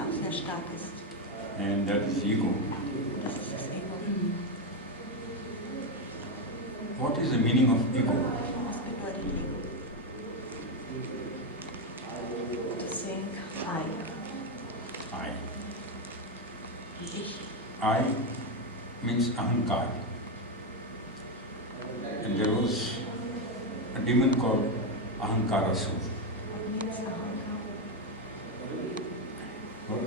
der auch sehr stark ist. And that is ego. Das ist das Ego. What is the meaning of ego? Was bedeutet Ego? To think I. I. Ich. I means ahankar. And there was a demon called Ahankarasur. What means Ahankar? What?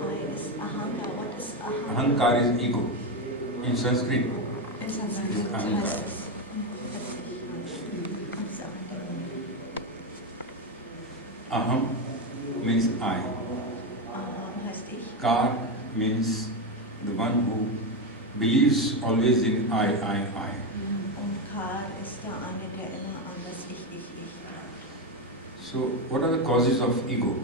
I is Ahankar. What is Ahankar? Ahankar is ego. In Sanskrit, In Sanskrit is Ahankar. heißt es. Aham means I. Aham heißt ich. Kar means the one who believes always in I. Und Kar ist der eine, der immer an das Ich. So, what are the causes of ego?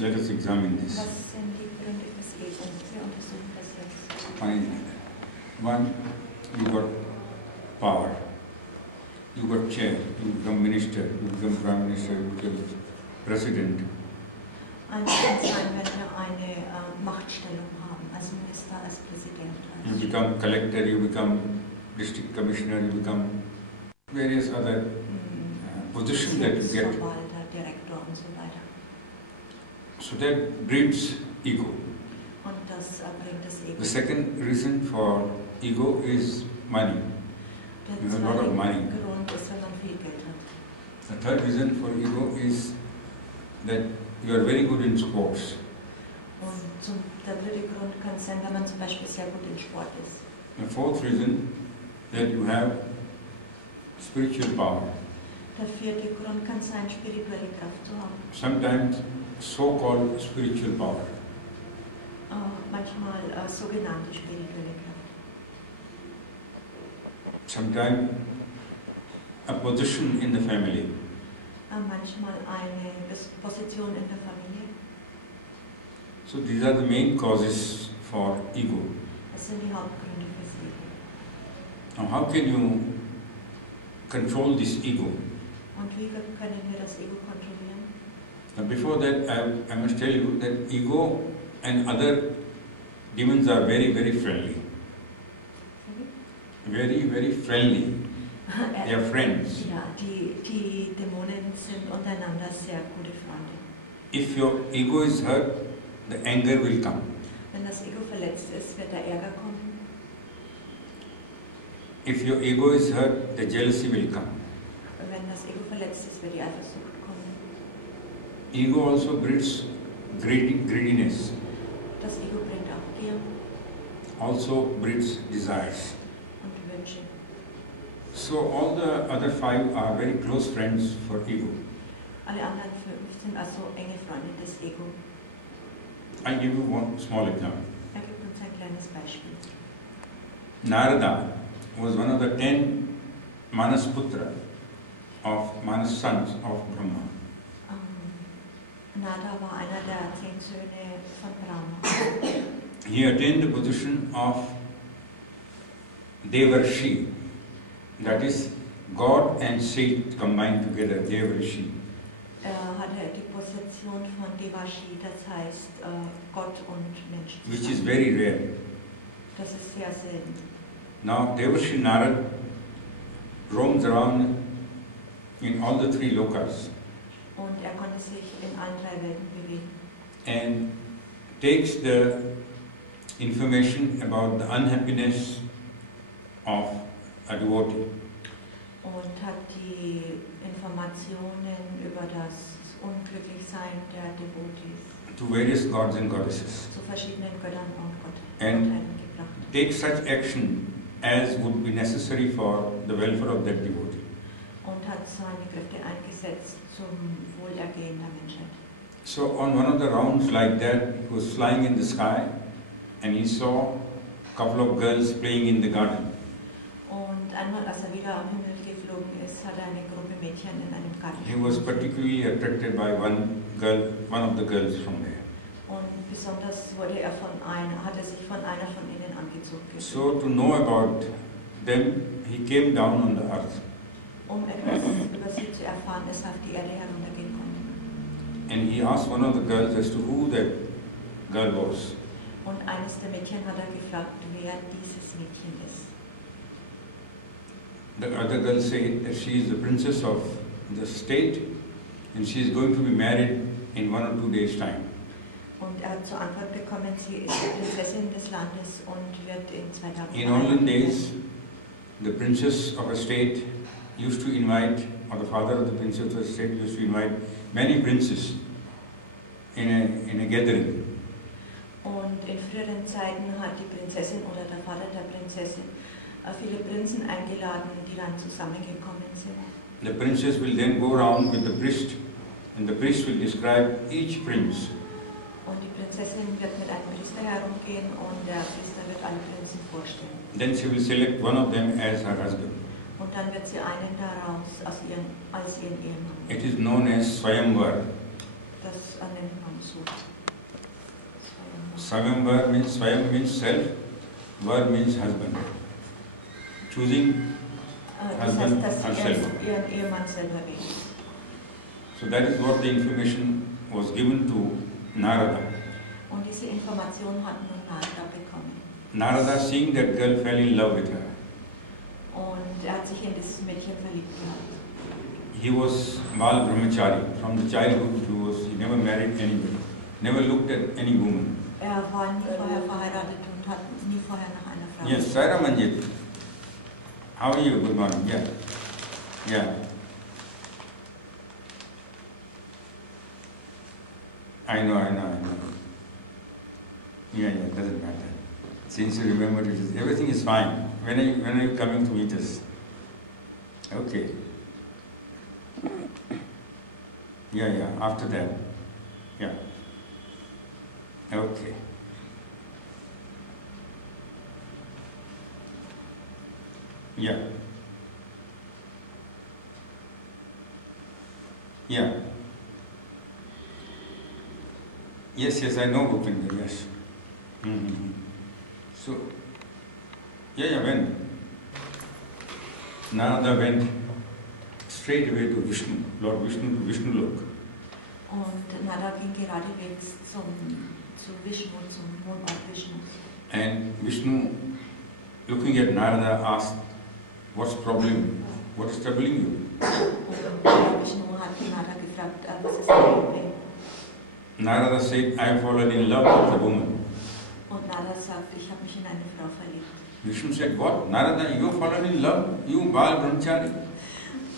Let us examine this. Was sind die Gründe des Egos? Wir untersuchen das jetzt. One, you got power. You got chair. You become minister. You become prime minister. You become president. Ein kann sein, wenn wir eine Machtstellung haben, als Minister, als Präsident. You become collector. You become district commissioner. You become various other positions that you get. Verwalter, Direktor und so weiter. So that breeds ego. Und das bringt das Ego. The second reason for ego is money. You have a lot of money. Der Grund ist, wenn man viel Geld hat. The third reason for ego is that you are very good in sports. Und der dritte Grund kann sein, wenn man zum Beispiel sehr gut in Sport ist. The fourth reason that you have spiritual power. Der vierte Grund kann sein, spirituelle Kraft zu haben. Sometimes so-called spiritual power. Manchmal sogenannte spirituelle Kraft. Sometimes a position in the family. Manchmal eine Position in der Familie. So these are the main causes for ego. Das sind die Hauptgründe fürs Ego. Now how can you control this ego? Und wie können wir das Ego kontrollieren? Now before that, I must tell you that ego and other demons are very, very friendly. Very, very friendly. They are friends. Ja, die Dämonen sind untereinander sehr gute Freunde. If your ego is hurt, the anger will come. Wenn das Ego verletzt ist, wird der Ärger kommen. If your ego is hurt, the jealousy will come. Wenn das Ego verletzt ist, wird die Eifersucht kommen. Ego also breeds greediness. Das Ego bringt auch Gier Also breeds desires. und Wünsche. So all the other five are very close friends for ego. Alle anderen fünf sind also enge Freunde des Ego. I give you one small example. Gibt uns ein kleines Beispiel. Narada was one of the 10 Manas Putra of Manas sons of Brahma. Nada war einer der 10 Söhne von Brahma. He attained the position of Devarshi, that is God and saint combined together, Devarshi. Hatte die Position von Devashi, das heißt Gott und Mensch. Which is very rare. Das ist sehr selten. Now Devarshi Narad roams around in all the 3 lokas. Und konnte sich in allen 3 Welten bewegen. And takes the information about the unhappiness of a devotee. Und hat die Informationen über das Unglücklichsein der Devotees To various gods and goddesses. zu verschiedenen Göttern und And Gottheiten gebracht. takes such action as would be necessary for the welfare of that devotee. Und hat seine Kräfte eingesetzt zum Wohlergehen der Menschheit. So on one of the rounds like that, he was flying in the sky and he saw a couple of girls playing in the garden. Und einmal, als wieder am Himmel geflogen ist, hat eine Gruppe Mädchen in einem Garten. He was particularly attracted by one of the girls from there. Und besonders hat er sich von einer von ihnen angezogen gefühlt. So to know about them, he came down on the earth. Etwas über sie zu erfahren, ist auf die Erde heruntergekommen. And he asked one of the girls as to who that girl was. Und eines der Mädchen hat gefragt, wer dieses Mädchen ist. The other girl said that she is the princess of the state and she is going to be married in 1 or 2 days' time. Und er hat zur Antwort bekommen, sie ist die Prinzessin des Landes und wird in 2 Tagen In olden days, the princess of a state used to invite, or the father of the princess of the state used to invite many princes in a gathering. Und in früheren Zeiten hat die Prinzessin oder der Vater der Prinzessin viele Prinzen eingeladen, die dann zusammengekommen sind. The princess will then go around with the priest, and the priest will describe each prince. Und die Prinzessin wird mit einem Priester herumgehen und der Priester wird alle Prinzen vorstellen. Then she will select one of them as her husband. Und dann wird sie einen daraus als ihren Ehemann. It is known as Swayamvar. Das nennt man so. Swayam means self, var means husband. Choosing Das heißt, husband dass sie herself. ihren Ehemann selber wählt. So that is what the information was given to Narada. Und diese Information hat nun Narada bekommen. Narada, seeing that girl, fell in love with her. Und er hat sich in dieses Mädchen verliebt gehabt. He was Bal Brahmachari. From the childhood he never married anybody, never looked at any woman. Er war nie vorher verheiratet und hat nie vorher nach einer Frau. Yes, Saira Manjit. How are you? Good morning. Yeah. Yeah. I know. Yeah, doesn't matter. Since you remembered it, everything is fine. When are you coming to meet us? Okay. Yeah, after that. Yeah. Okay. Yeah. Yeah. Yes, I know Bhupinder, yes. Mm-hmm. So, when Narada went straight away to Vishnu, Lord Vishnu, to Vishnu Lok. Und Narada ging geradewegs zu Vishnu, zum Mondort Vishnu. And Vishnu, looking at Narada, asked, "What's the problem? What is troubling you?" Und Vishnu hat Narada gefragt, was ist dein Problem? Narada said, "I have fallen in love with a woman." Und Narada sagt, ich habe mich in eine Frau verliebt. Vishnu said, "What? Narada, you have fallen in love? You Bal Brahmachari?"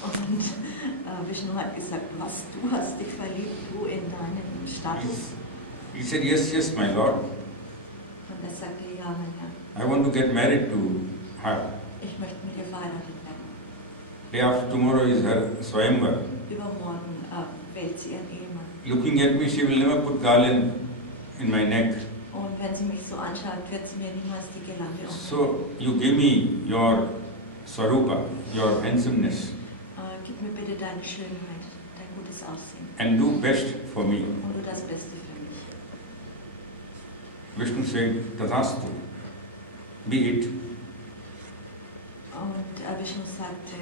Und Vishnu hat gesagt, was, du hast dich verliebt, du in deinem Status? He said, yes, my Lord. Und er sagte, ja, mein Herr. I want to get married to her. Ich möchte mit ihr verheiratet werden. Day after tomorrow is her Swayamvar. Übermorgen wählt sie ihren Ehemann. Looking at me, she will never put garland in my neck. Und wenn sie mich so anschaut, wird sie mir niemals die Girlande umlegen. So you give me your Swarupa, your handsomeness, Gib mir bitte deine Schönheit, dein gutes Aussehen. and do best for me. Und du das Beste für mich. Vishnu said, Tathastu, be it. Und Vishnu sagte,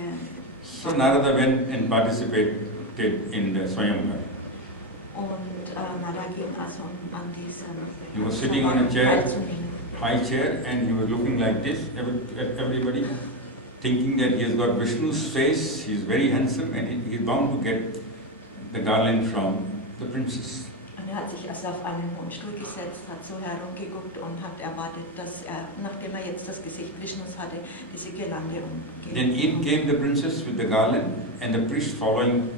So Narada went and participated in the Swayamvar. und Narada ging also an diesem He was sitting on a chair, teilzunehmen. high chair, and he was looking like this at everybody, thinking that he has got Vishnu's face, he is very handsome, and he is bound to get the garland from the princess. Und er hat sich also auf einen hohen Stuhl gesetzt, hat so herumgeguckt und hat erwartet, dass er, nachdem er jetzt das Gesicht Vishnus hatte, diese Girlande umgeht. Then in came the princess with the garland, and the priest following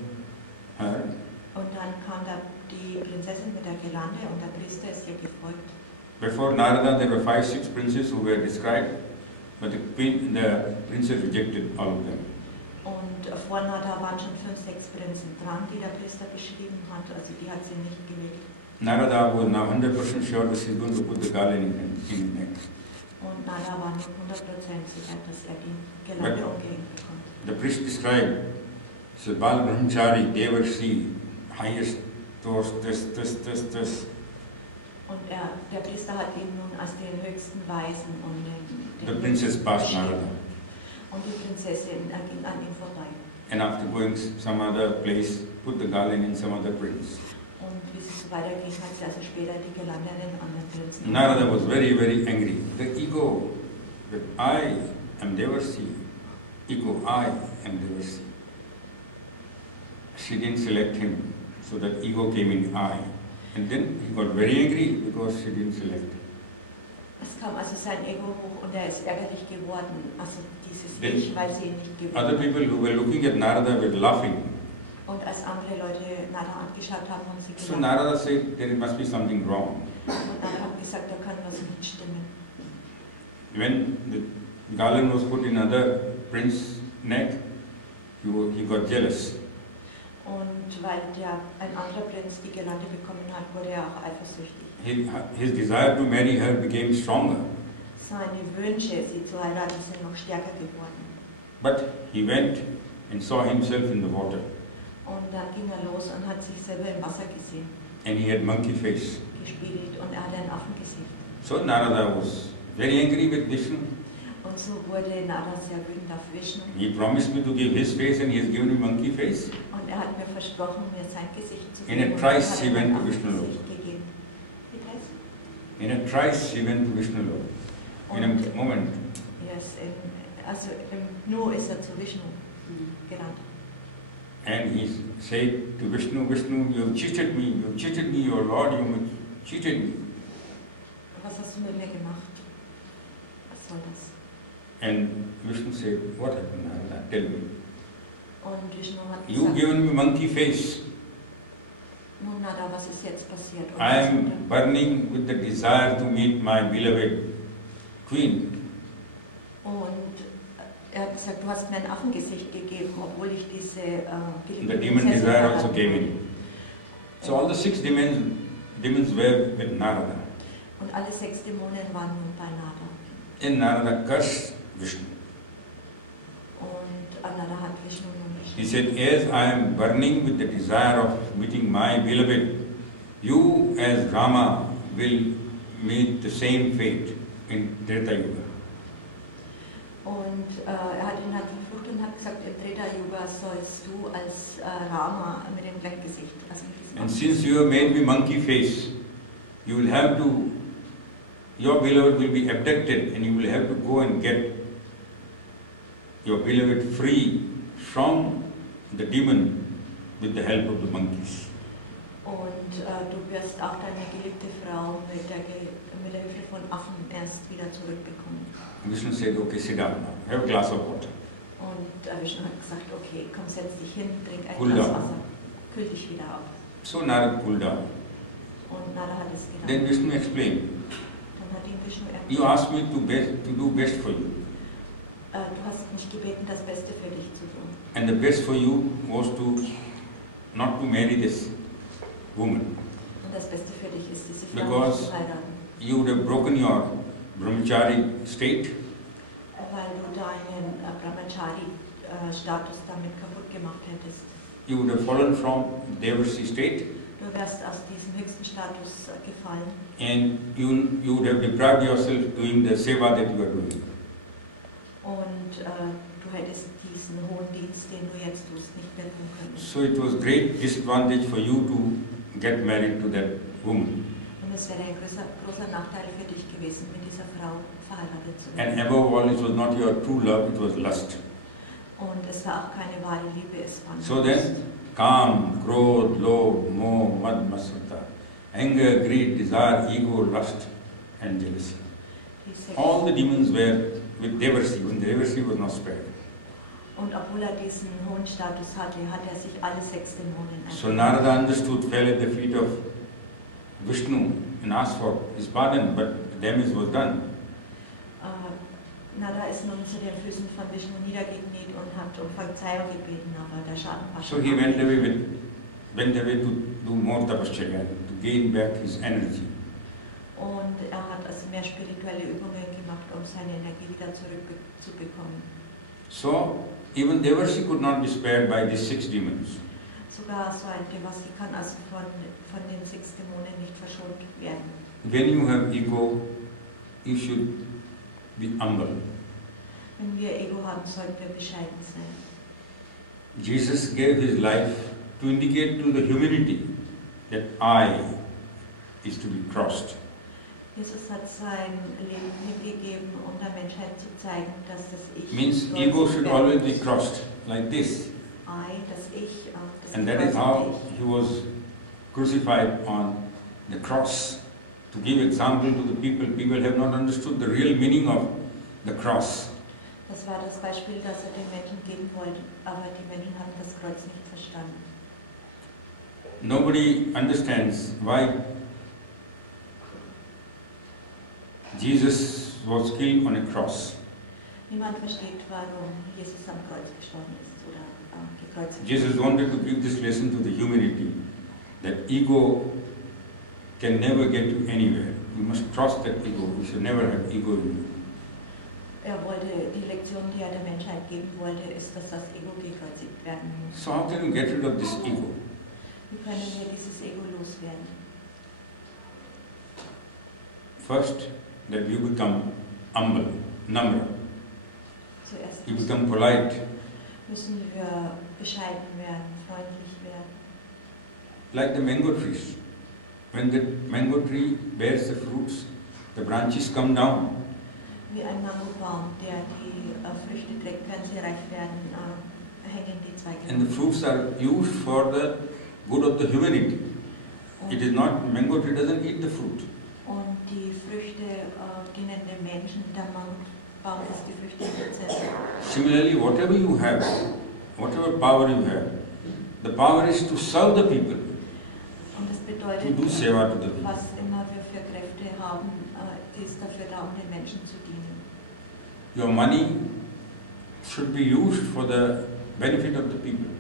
her. Und dann kam da die Prinzessin mit der Girlande und der Priester ist ihr gefolgt. Before Narada, there were 5, 6 princes who were described, but the princess rejected all of them. Und vor Narada waren schon 5, 6 Prinzen dran, die der Priester beschrieben hat, also die hat sie nicht gewählt. Narada was now 100% sure that she is going to put the garland in his neck. Und Narada war nur 100% sicher, dass er die Girlande umgehängt bekommt. The priest described, so Bal Brahmachari, Devarshi, highest toast, this. Und der Priester hat ihn nun als den höchsten Weisen und den The princess passed Narada. Und die Prinzessin ging an ihm vorbei. And after going some other place, put the garland in some other prince. Und wie sie zu so weiterging, hat sie also später die Girlande an den anderen Prinzen. Narada was very, very angry. The ego, that I am Devarsi, ego, I am Devarsi. She didn't select him, so that ego came in I. And then he got very angry because she didn't select. Es kam also sein Ego hoch und er ist ärgerlich geworden, also dieses Then Ich, weil sie ihn nicht gewollt other hat. people who were looking at Narada were laughing. Und als andere Leute Narada angeschaut haben, haben sie So gesagt, Narada said, there must be something wrong. und Narada hat gesagt, da kann was nicht stimmen. When the garland was put in other prince's neck, he got jealous. Und weil ein anderer Prinz die Girlande bekommen hat, wurde er auch eifersüchtig. His desire to marry her became stronger. Seine Wünsche, sie zu heiraten, sind noch stärker geworden. But he went and saw himself in the water. Und dann ging er los und hat sich selber im Wasser gesehen, And he had monkey face. gespiegelt, und er hatte ein Affengesicht. So Narada was very angry with Vishnu. Und so wurde Narada sehr wütend auf Vishnu. He promised me to give his face and he has given me monkey face. Und er hat mir versprochen, mir sein Gesicht zu In a geben. trice Und he hat went mir to ein Vishnu Lok. Affengesicht gegeben. Wie heißt? In a trice he went to Vishnu Lok. In a moment. Yes, also im Nu ist er zu Vishnu gerannt. And he said to Vishnu, Vishnu, you have cheated me, your Lord, you have cheated me. Was hast du mit mir gemacht? Was soll das? And Vishnu said, what happened, Narada? Tell me. Und Vishnu hat You gesagt, given me monkey face. nun Narada, was ist jetzt passiert? Und I am burning with the desire to meet my beloved queen. Und er hat gesagt, du hast mir ein Affengesicht gegeben, obwohl ich diese The geliebte demon Prinzessin desire heiraten also came wollte. in. So all the 6 demons were with Narada. Und alle 6 Dämonen waren nun bei Narada. And Narada cursed Vishnu. Und Narada hat Vishnu nun He geschrieben. said, as I am burning with the desire of meeting my beloved, you as Rama will meet the same fate in Treta Yuga. Und er hat ihn halt verflucht und hat gesagt, im Treta Yuga sollst du als Rama mit dem gleichen Gesicht, also mit diesem And since you have made me monkey face, you will have to, your beloved will be abducted and you will have to go and get your beloved free from the demon with the help of the monkeys. Und du wirst auch deine geliebte Frau mit der Hilfe von Affen erst wieder zurückbekommen. Vishnu said, okay, sit down now, have a glass of water. Und Vishnu hat gesagt, okay, komm, setz dich hin, trink ein Cool Glas down. Wasser, kühl dich wieder auf. So Narad cooled down. Und Narada hat es Then getan. Vishnu explained, Dann hat ihn Vishnu you erklärt, asked me to do best for you. du hast mich gebeten, das Beste für dich zu tun. And the best for you was to not to marry this woman. Und das Beste für dich ist, diese Frau Because nicht zu heiraten. you would have broken your brahmachari state. Weil du deinen Brahmachari-Status damit kaputt gemacht hättest. You would have fallen from Devarsi state. Du wärst aus diesem höchsten Status gefallen. And you would have deprived yourself doing the seva that you are doing. Und du hättest diesen hohen Dienst, den du jetzt tust, nicht mehr tun können. So it was great disadvantage for you to get married to that woman. Und es wäre ein großer Nachteil für dich gewesen, mit dieser Frau verheiratet zu And werden. above all, it was not your true love, it was lust. Und es war auch keine wahre Liebe, es war So Lust. then, Kam, Krodh, Lobh, Moh, Mad, Matsarta, anger, greed, desire, ego, lust, and jealousy. All the demons were with Devarsi when Devarsi was not spared. Und obwohl er diesen hohen Status hatte, hat er sich alle 6 Dämonen So eingeladen. Narada understood, fell at the feet of Vishnu and asked for his pardon, but the damage was done. Narada ist nun zu den Füßen von Vishnu niedergekniet und hat um Verzeihung gebeten, aber der Schaden war So schon he went angelegt. away to do more tapasya, to gain back his energy. Und er hat also mehr spirituelle Übungen gemacht, um seine Energie wieder zurückzubekommen. So even Devarsi could not be spared by these 6 demons. Sogar so ein Devasi kann also von den 6 Dämonen nicht verschont werden. When you have ego, you should be humble. Wenn wir Ego haben, sollten wir bescheiden sein. Jesus gave his life to indicate to the humanity that I is to be crossed. Jesus hat sein Leben hingegeben, der Menschheit zu zeigen, dass das Ich Means ego should always be crossed, like this. Das Ich, das And that is how he was crucified on the cross. To give example to the people, people have not understood the real meaning of the cross. Das war das Beispiel, das den Menschen geben wollte, aber die Menschen haben das Kreuz nicht verstanden. Nobody understands why Jesus was killed on a cross. Niemand versteht, warum Jesus am Kreuz gestorben ist oder gekreuzigt. Jesus wanted to give this lesson to the humanity that ego can never get you anywhere. You must cross that ego. You should never have ego in you. Wollte, die Lektion, die der Menschheit geben wollte, ist, dass das Ego gekreuzigt werden muss. So how can you get rid of this ego? Wie können wir dieses Ego loswerden? First, that you become humble, number. Zuerst You become polite. Müssen wir bescheiden werden, freundlich werden. Like the mango trees. When the mango tree bears the fruits, the branches come down. Wie ein Mangobaum, der die Früchte trägt, wenn sie reif werden, hängen die Zweige. And the fruits are used for the good of the humanity. It is not, mango tree doesn't eat the fruit. Und die Früchte dienen den Menschen, der Mangobaum ist die Früchte nicht. Similarly, whatever you have, whatever power you have, the power is to serve the people. Und das bedeutet, To do seva to the people. was immer wir für Kräfte haben, ist dafür da, den Menschen zu dienen. Your money should be used for the benefit of the people.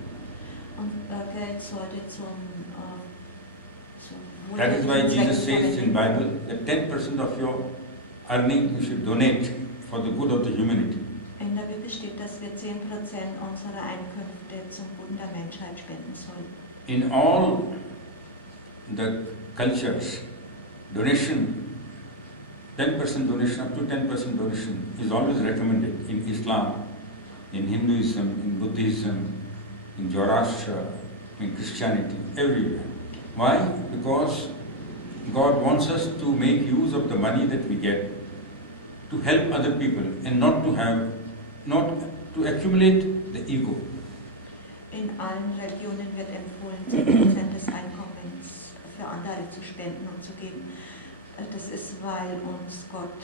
Und Geld sollte zum That is why Jesus says in Bible that 10% of your earning you should donate for the good of the humanity. In der Bibel steht, dass wir 10% unserer Einkünfte zum Guten der Menschheit spenden sollen. In all the cultures, donation, 10% donation, up to 10% donation is always recommended in Islam, in Hinduism, in Buddhism, in Zoroaster, in Christianity, everywhere. Why? Because God wants us to make use of the money that we get to help other people and not to accumulate the ego. In allen Religionen wird empfohlen, 10% des Einkommens für andere zu spenden und zu geben. Das ist, weil uns Gott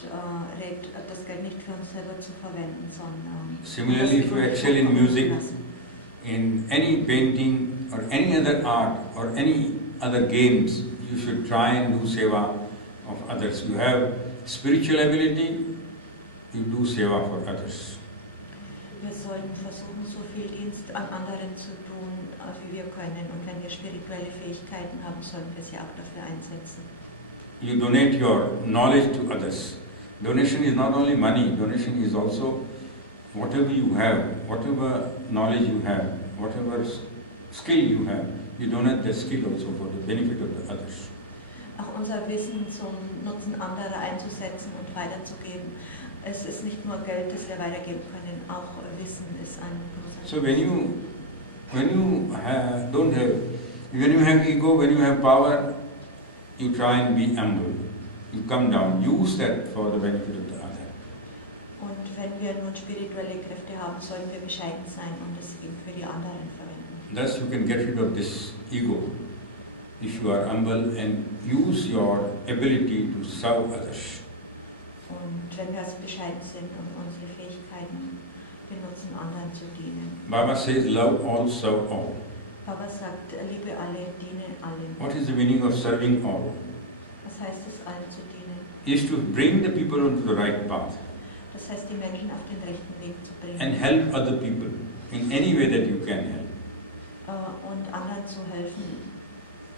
rät, das Geld nicht für uns selber zu verwenden, sondern... Similarly, if you excel in music, in any painting or any other art or any other games, you should try and do seva of others. You have spiritual ability, you do seva for others. Wir sollten versuchen, so viel Dienst an anderen zu tun, wie wir können. Und wenn wir spirituelle Fähigkeiten haben, sollten wir sie auch dafür einsetzen. You donate your knowledge to others. Donation is not only money, donation is also whatever you have, whatever knowledge you have, whatever skill you have, you donate that skill also for the benefit of the others. Auch unser Wissen zum Nutzen anderer einzusetzen und weiterzugeben. Es ist nicht nur Geld, das wir weitergeben können, auch Wissen ist ein großer. So when you have ego, when you have power, you try and be humble. You come down, use that for the benefit of the other. Und wenn wir nun spirituelle Kräfte haben, sollten wir bescheiden sein und es eben für die anderen verwenden. Thus you can get rid of this ego if you are humble and use your ability to serve others. Und wenn wir also bescheiden sind und unsere Fähigkeiten benutzen, anderen zu dienen. Baba says, love all, serve all. Baba sagt, liebe alle, diene allen. What is the meaning of serving all? Was heißt es, allen zu dienen? Is to bring the people onto the right path Das heißt, die Menschen auf den rechten Weg zu bringen. and help other people in any way that you can help. Und anderen zu helfen,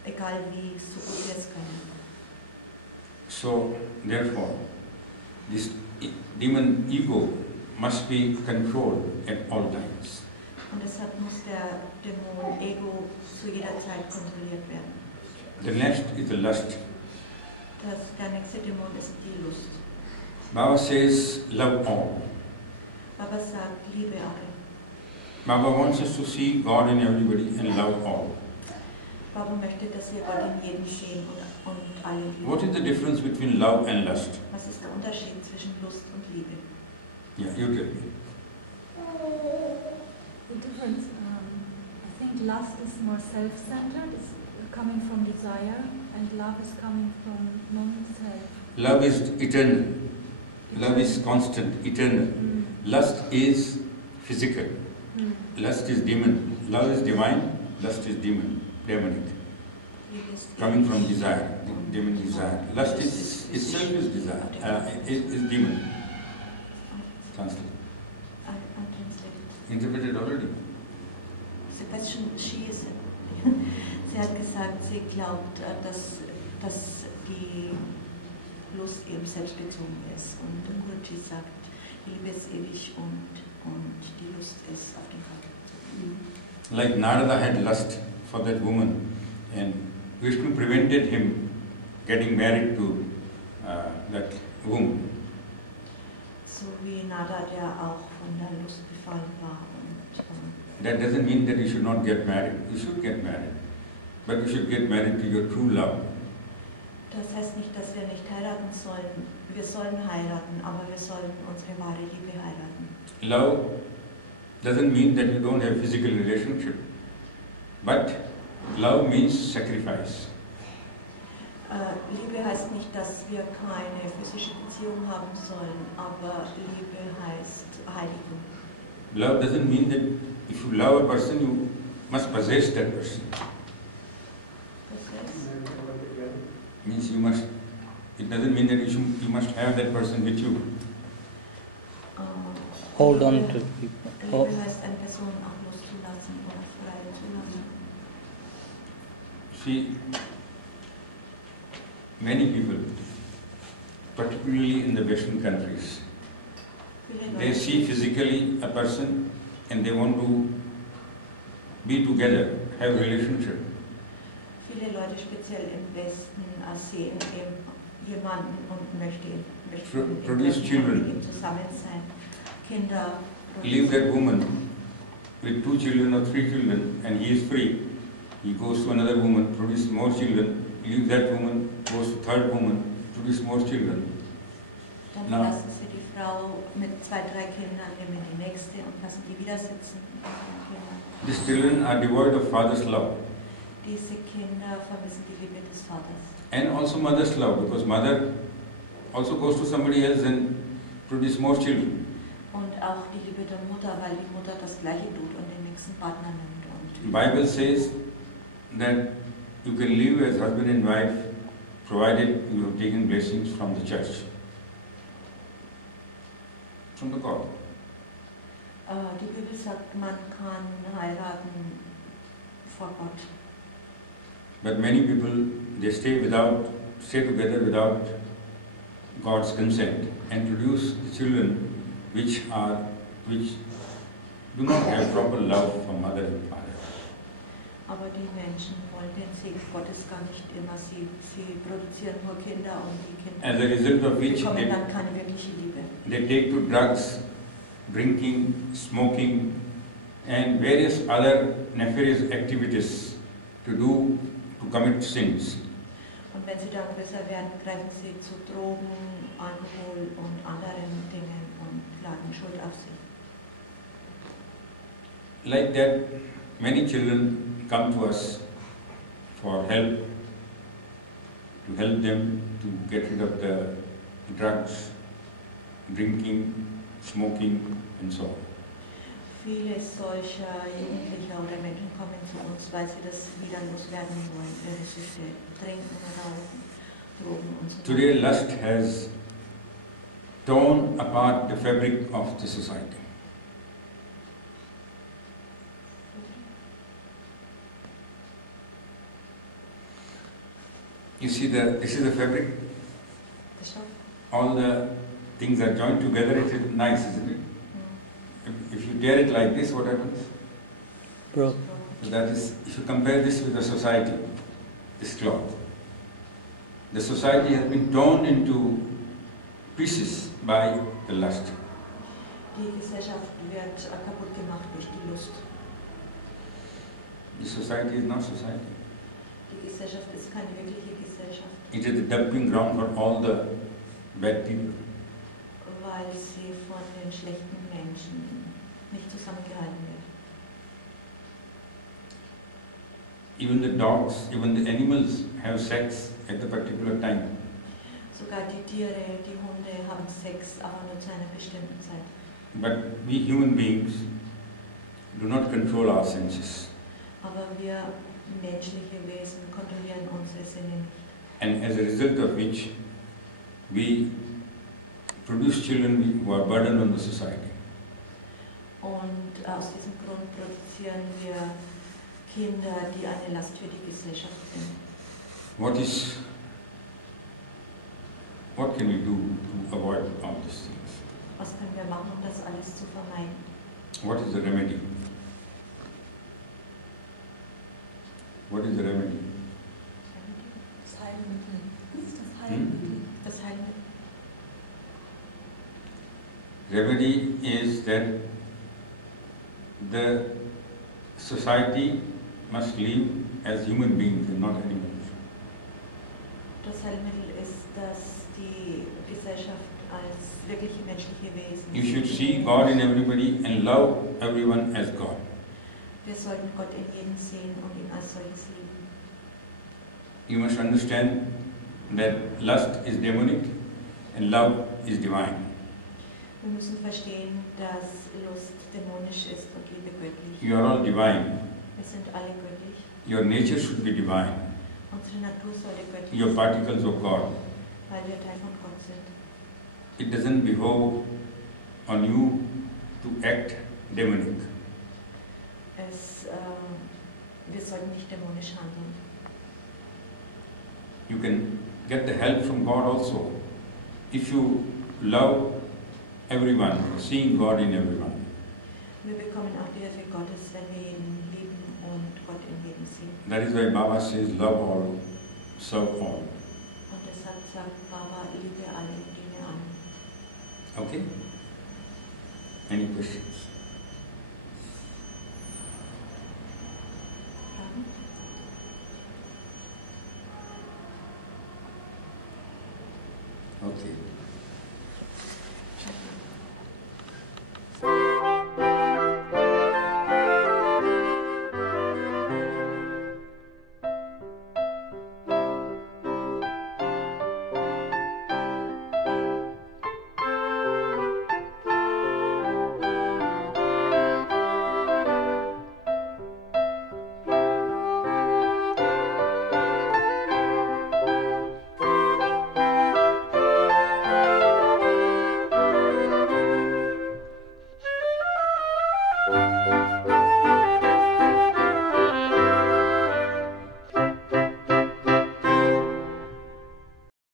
egal wie, so gut wir es können. So, therefore, this demon ego must be controlled at all times. Und deshalb muss der Dämon Ego zu jeder Zeit kontrolliert werden. The next is the lust. Der nächste Dämon ist die Lust. Baba says, love all. Baba sagt, liebe alle. Baba wants us to see God in everybody and love all. Baba möchte, dass wir Gott in jedem sehen und freie Liebe. What is the difference between love and lust? Was ist der Unterschied zwischen Lust und Liebe? Yeah, you tell me. The difference, I think lust is more self-centered, it's coming from desire, and love is coming from non-self. Love is eternal. Love is constant, eternal. Lust is physical. Lust is demon. Love is divine. Lust is demonic. Coming from desire, demon desire. Lust is itself is desire, is demon. Translate. Interpreted already. Sie hat gesagt, sie glaubt, dass die Lust eben selbstbezogen ist. Und Guruji sagt, die Liebe ist ewig und die Lust ist auf den Körper bezogen. Like Narada had lust for that woman, and Vishnu prevented him getting married to that woman. So wie Narada, der auch von der Lust befallen war. That doesn't mean that you should not get married. You should get married. But you should get married to your true love. Das heißt nicht, dass wir nicht heiraten sollen. Wir sollen heiraten, aber wir sollen unsere wahre Liebe heiraten. Love doesn't mean that you don't have physical relationship. But love means sacrifice. Liebe heißt nicht, dass wir keine physische Beziehung haben sollen, aber Liebe heißt Heiligung. Love doesn't mean that if you love a person, you must possess that person. Means you must. It doesn't mean that you must have that person with you. Hold on to people. Liebe heißt, eine Person auch loszulassen oder frei zu lassen. See, many people, particularly in the Western countries, they see physically a person and they want to be together, have a relationship. Viele Leute, speziell im Westen, sehen eben jemanden und möchten Produce children. mit ihm zusammen sein. Kinder. Leave that woman with 2 children or 3 children and he is free. He goes to another woman, produces more children, leave that woman, goes to third woman, produce more children. Dann lassen sie die Frau mit 2, 3 Kindern, nehmen die nächste und lassen die wieder sitzen. These children are devoid of father's love. Diese Kinder vermissen die Liebe des Vaters. And also mother's love, because mother also goes to somebody else and produce more children. Und auch die Liebe der Mutter, weil die Mutter das Gleiche tut und den nächsten Partner nimmt. The Bible says that you can live as husband and wife provided you have taken blessings from the church, from the God. Die Bibel sagt, man kann heiraten vor Gott. But many people, they stay together without God's consent and produce the children which do not have proper love for mother and father. Aber die Menschen wollen den Segen Gottes gar nicht immer. Sie produzieren nur Kinder und die Kinder As a result of which bekommen dann keine wirkliche Liebe. they take to drugs, drinking, smoking and various other nefarious activities to commit sins. Und wenn sie dann besser werden, greifen sie zu Drogen, Alkohol und anderen Dingen und laden Schuld auf sich. Like that, many children come to us for help, to help them to get rid of the drugs, drinking, smoking and so on. Viele solcher Jugendlicher oder Menschen kommen zu uns, weil sie das wieder loswerden wollen, ihre Süchte, trinken, rauchen, Drogen und so. Today lust has torn apart the fabric of the society. You see, this is the fabric. All the things are joined together. It is nice, isn't it? If you tear it like this, what happens? Bro. So that is, if you compare this with the society, this cloth, the society has been torn into pieces by the lust. Die Gesellschaft wird kaputt gemacht durch die Lust. The society is not society. Die Gesellschaft ist keine wirkliche Gesellschaft. It is the dumping ground for all the bad people. weil sie von den schlechten Menschen nicht zusammengehalten wird. Even the dogs, even the animals have sex at a particular time. Sogar die Tiere, die Hunde haben Sex, aber nur zu einer bestimmten Zeit. But we human beings do not control our senses. Aber wir menschliche Wesen kontrollieren unsere Sinne nicht. And as a result of which, we produce children who are burden on the society. Und aus diesem Grund produzieren wir Kinder, die eine Last für die Gesellschaft sind. What can we do to avoid all these things? Was können wir machen, um das alles zu vermeiden? What is the remedy? What is the remedy? Das Heilmittel. Das ist das Heilmittel. Das Heilmittel. Remedy is that the society must live as human beings and not animals. Das Heilmittel ist, dass die Gesellschaft als wirkliche menschliche Wesen. You should see God in everybody and love everyone as God. Wir sollten Gott in jedem sehen und ihn als solches lieben. You must understand that lust is demonic and love is divine. Wir müssen verstehen, dass Lust dämonisch ist und Liebe göttlich. You are all divine. Wir sind alle göttlich. Your nature should be divine. Unsere Natur sollte göttlich Your sein, particles of God. weil wir Teil von Gott sind. It doesn't behove on you to act demonic. Wir sollten nicht dämonisch handeln. You can get the help from God also. If you love everyone, seeing God in everyone. Wir bekommen auch die Hilfe Gottes, wenn wir ihn lieben und Gott in jedem sehen. That is why Baba says, love all, serve all. Und deshalb sagt Baba, liebe alle und diene allen. Okay? Any questions? Fragen? Okay.